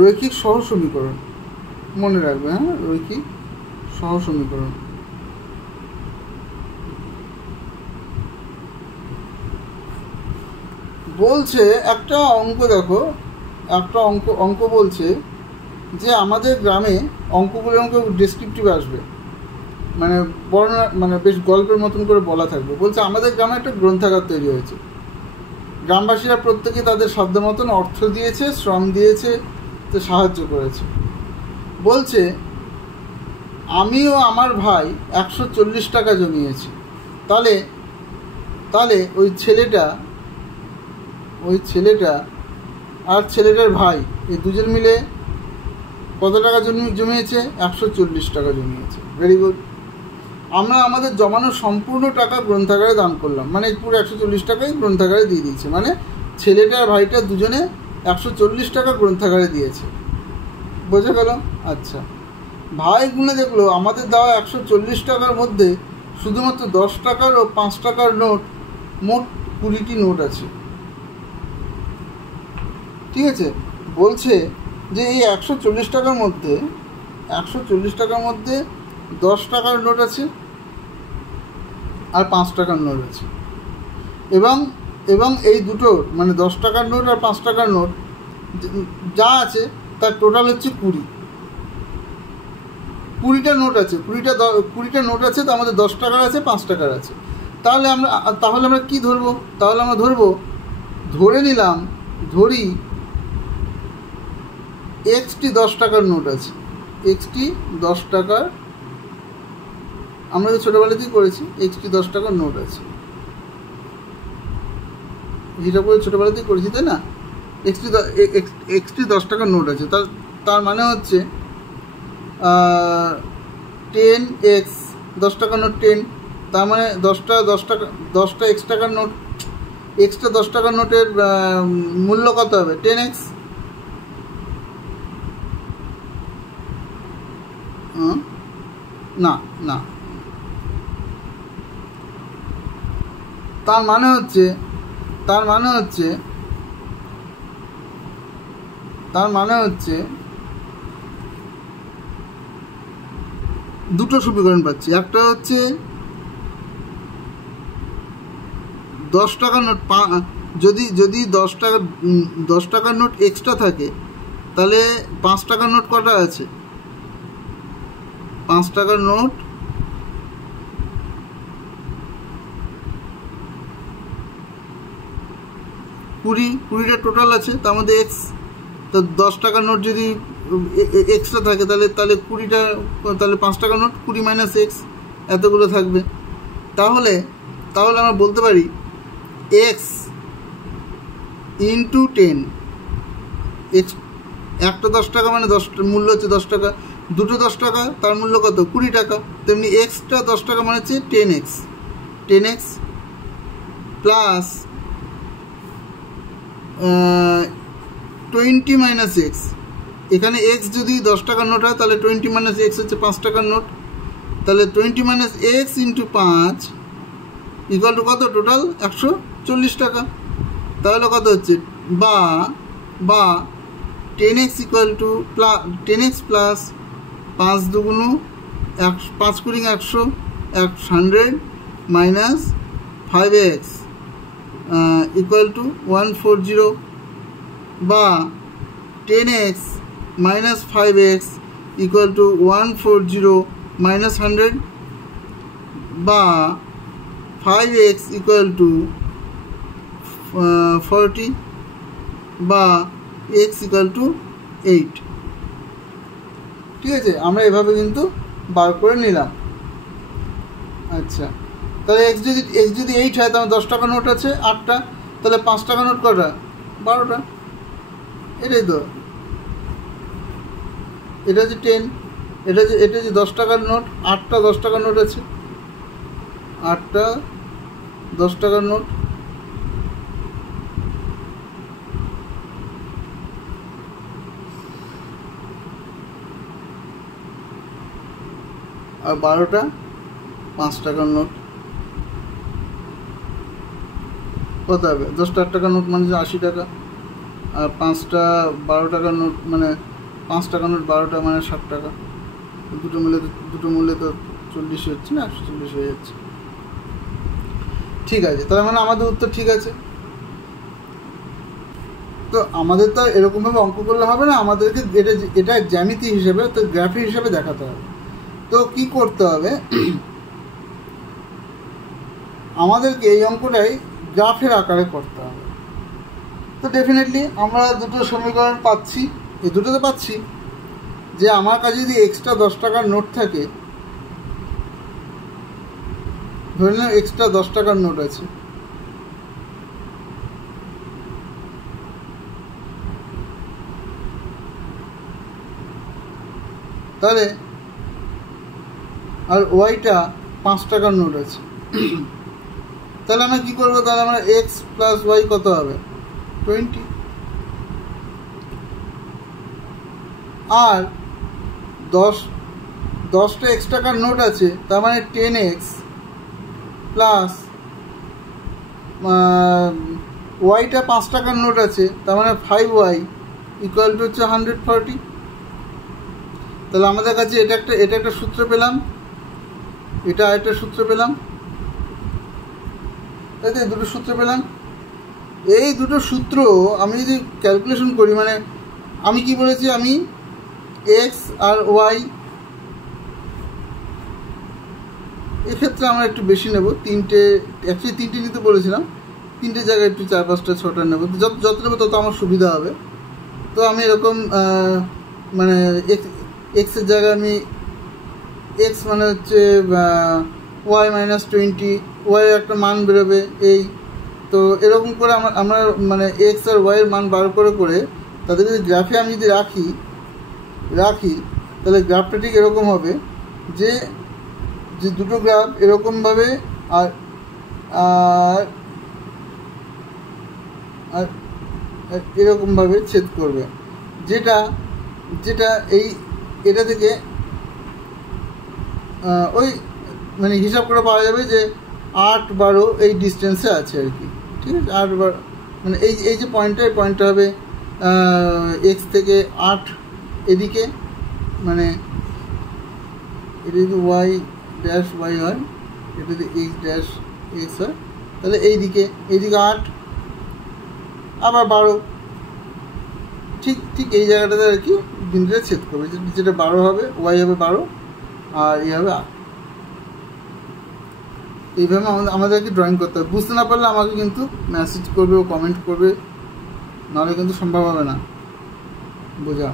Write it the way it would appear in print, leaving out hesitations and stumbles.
রৈখিক সহ সমীকরণ মনে রাখবে, হ্যাঁ, রৈখিক সহ সমীকরণ। বলছে একটা অঙ্ক, দেখো একটা অঙ্ক বলছে যে আমাদের গ্রামে, অঙ্কগুলো ডেসক্রিপটিভ আসবে, মানে বর্ণনা, মানে বেশ গল্পের মতন করে বলা থাকবে। বলছে আমাদের গ্রামে একটা গ্রন্থাগার তৈরি হয়েছে, গ্রামবাসীরা প্রত্যেকে তাদের সাধ্য মতন অর্থ দিয়েছে, শ্রম দিয়েছে, তো সাহায্য করেছে। বলছে আমিও আমার ভাই 140 টাকা জমিয়েছি। তাহলে ওই ছেলেটা আর ছেলেটার ভাই, এই দুজন মিলে কত টাকা জমিয়েছে? 140 টাকা জমিয়েছে। Very good. আমরা আমাদের জমানো সম্পূর্ণ টাকা গ্রন্থাগারে দান করলাম, মানে পুরো 140 টাকাই গ্রন্থাগারে দিয়ে দিয়েছে, মানে ছেলেটা আর ভাইটা দুজনে 140 টাকা গ্রন্থাগারে দিয়েছে। বোঝা গেল? আচ্ছা, ভাই গুনে দেখলো আমাদের দেওয়া 140 টাকার মধ্যে শুধুমাত্র 10 টাকার ও 5 টাকার নোট, মোট 20টি নোট আছে। ঠিক আছে, বলছে যে এই 140 টাকার মধ্যে 10 টাকার নোট আছে আর 5 টাকার নোট আছে, এবং এই দুটোর মানে 10 টাকার নোট আর 5 টাকার নোট যা আছে তার টোটাল হচ্ছে 20টা নোট আছে। 20টা নোট আছে, তো আমাদের 10 টাকার আছে, 5 টাকার আছে। তাহলে আমরা কি ধরবো? তাহলে আমরা ধরি এক্সটি 10 টাকার নোট আছে। এক্সটি 10 টাকার, আমরা তো ছোটোবেলাতেই করেছি, এক্সটি 10 টাকার নোট আছে, যেটা করে ছোটোবেলাতেই করেছি, তাই না? এক্সটি 10 টাকার নোট আছে, তার মানে হচ্ছে 10x 10 টাকার নোট 10, তার মানে 10টা এক্স টাকার নোট, এক্সটা 10 টাকার নোটের মূল্য কত হবে? 10x। না, তার মানে হচ্ছে দুটো সমীকরণ পাচ্ছি। একটা হচ্ছে 10 টাকার নোট, যদি 10 টাকার নোট এক্সট্রা থাকে, তাহলে 5 টাকার নোট কটা আছে? 5 টাকার নোট 20টা টোটাল আছে, তার মধ্যে এক্স, তো 10 টাকার নোট যদি এক্সট্রা থাকে তাহলে 20টা, তাহলে 5 টাকার নোট 20 মাইনাস এক্স, এতগুলো থাকবে। তাহলে আমরা বলতে পারি এক্স ইন্টু 10, এক্স একটা 10 টাকা মানে মূল্য হচ্ছে 10 টাকা, দুটো 10 টাকা, তার মূল্য কত? 20 টাকা। তেমনি এক্সটা 10 টাকা মানে হচ্ছে 10x প্লাস 20 মাইনাস এক্স। এখানে এক্স যদি 10 টাকার নোট হয়, তাহলে 20 মাইনাস এক্স হচ্ছে 5 টাকার নোট, তাহলে 20 minus x into 5 equal to কত? টোটাল 140 টাকা। তাহলে কত হচ্ছে? বা 10x equal to 10x plus 5 দুগুণ 5 কুড়ি 100 100 মাইনাস 5x ইকুয়াল টু 140, বা 10x minus 5x equal to 140 minus 100, বা 5x ইকুয়াল টু 40, বা x ইকুয়াল টু 8। ঠিক আছে, আমরা এভাবে কিন্তু বার করে নিলাম। আচ্ছা, তাহলে x যদি 8 হয়, তাহলে 10 টাকা নোট আছে 8টা, তাহলে 5 টাকা নোট কটা? 12টা। এটাই তো, এটা হচ্ছে 10, এটা যে 10 টাকার নোট, 8টা 10 টাকার নোট আছে, 8টা 10 টাকার নোট, আর 12টা 5 টাকার নোট। কত হবে? 10 টাকার নোট মানে 80 টাকা। আর 5টা 12 টাকার নোট, মানে 5 টাকার নোট 12টা মানে 60 টাকা, দুটো মূল্যে তো 40 হচ্ছে না, 140 হয়ে যাচ্ছে। ঠিক আছে, তার মানে আমাদের উত্তর ঠিক আছে। তো আমাদের তো এরকমভাবে অঙ্ক করলে হবে না, আমাদেরকে এটা জ্যামিতি হিসেবে, তো গ্রাফি হিসেবে দেখাতে হবে। তো কি করতে হবে, আমাদেরকে এই অঙ্কটাই গ্রাফের আকারে করতে হবে। তো ডেফিনেটলি আমরা দুটো সমীকরণ পাচ্ছি, এই দুটোতে পাচ্ছি যে আমার কাছে যদি এক্সট্রা 10 টাকার নোট থাকে, ধরে নিলাম এক্সট্রা 10 টাকার নোট আছে, তাহলে আর ওয়াইটা 5 টাকার নোট আছে, তাহলে আমরা কী করবো, তাহলে আমরা এক্স প্লাস ওয়াই কত হবে, 20। আর 10টা এক্স টাকার নোট আছে, তার মানে 10x প্লাস ওয়াইটা 5 টাকার নোট আছে, তার মানে 5y ইকুয়াল টু হচ্ছে 140। তাহলে আমাদের কাছে এটা একটা সূত্র পেলাম, এটা আরেকটা সূত্র পেলাম, তাই তো দুটো সূত্র পেলাম। এই দুটো সূত্র আমি যদি ক্যালকুলেশন করি, মানে আমি কি বলেছি, আমি এক্স আর ওয়াই এক্ষেত্রে আমরা একটু বেশি নেব, তিনটে নিতে বলেছিলাম, 3টে জায়গায় একটু 4, 5টা 6টা নেব, যত নেবো তত আমার সুবিধা হবে। তো আমি এরকম মানে এক্সের জায়গায় আমি এক্স মানে হচ্ছে ওয়াই -20, ওয়াই একটা মান বেরোবে এই, তো এরকম করে আমরা মানে এক্স আর ওয়াইয়ের মান বার করে তাদের যদি গ্রাফে আমি যদি রাখি তাহলে গ্রাফটা ঠিক এরকম হবে যে দুটো গ্রাফ এরকমভাবে আর এরকমভাবে ছেদ করবে, যেটা এটা থেকে ওই মানে হিসাব করে পাওয়া যাবে যে 8-12 এই ডিস্টেন্সে আছে আর কি, ঠিক আছে। 8-12 মানে এই যে পয়েন্টটা, এই পয়েন্টটা হবে এক্স থেকে 8 এদিকে, মানে এটা যদি ওয়াই ড্যাশ ওয়াই হয়, এটা যদি এক্স ড্যাশ এক্স হয়, তাহলে এইদিকে 8 আবার 12, ঠিক এই জায়গাটাতে আর কি বিন্দুটা ছেদ করবে, যেটা 12 হবে, ওয়াই হবে 12 আর এই হবে 8। এইভাবে আমাদেরকে ড্রয়িং করতে হবে। বুঝতে না পারলে আমাকে কিন্তু মেসেজ করবে ও কমেন্ট করবে, নাহলে কিন্তু সম্ভব হবে না বোঝা।